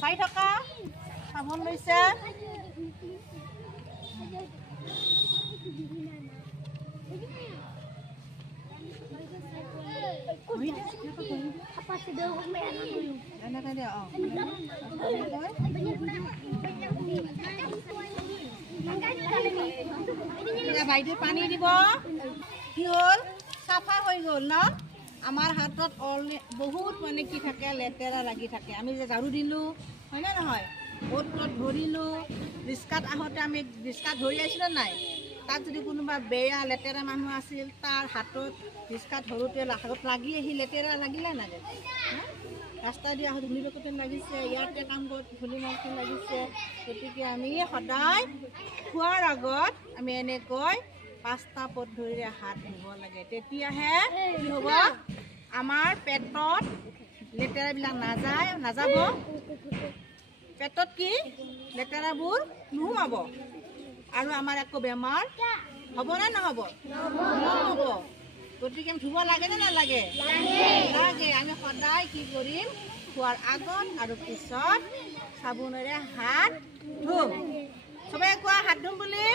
চাই থকা চাবোন লৈছে বাইদেউ পানী দিব কি হ'ল চাফা হৈ গ'ল ন আমাৰ হাতত বহুত মানে কি থাকে লেতেৰা লাগি থাকে আমি যে ঝাৰু দিলোঁ হয় নে নহয় অ'ত ত'ত ধৰিলোঁ ৰিক্সাত আহোঁতে আমি ৰিক্সাত ধৰি আহিছিলোঁ নাই তাত যদি কোনোবা বেয়া লেতেৰা মানুহ আছিল তাৰ হাতত ৰিক্সাত ধৰোঁতে হাতত লাগি আহি লেতেৰা লাগিলে নাগে ৰাস্তা দি আহোঁ ধূলি বাকতে লাগিছে ইয়াতে কাম কৰোঁ ধূলি মাকতে লাগিছে গতিকে আমি সদায় খোৱাৰ আগত আমি এনেকৈ 5টা পদ্ধতিৰে হাত ধুব লাগে তেতিয়াহে কি হ'ব আমাৰ পেটত লেতেৰাবিলাক নাযাব পেটত কি লেতেৰাবোৰ নোসোমাব আৰু আমাৰ একো বেমাৰ হ'ব নে নহ'ব নহ'ব গতিকে ধুব লাগে নে নালাগে লাগে আমি সদায় কি কৰিম খোৱাৰ আগত আৰু পিছত চাবোনেৰে হাত ধুম চবে কোৱা হাত ধুম বুলি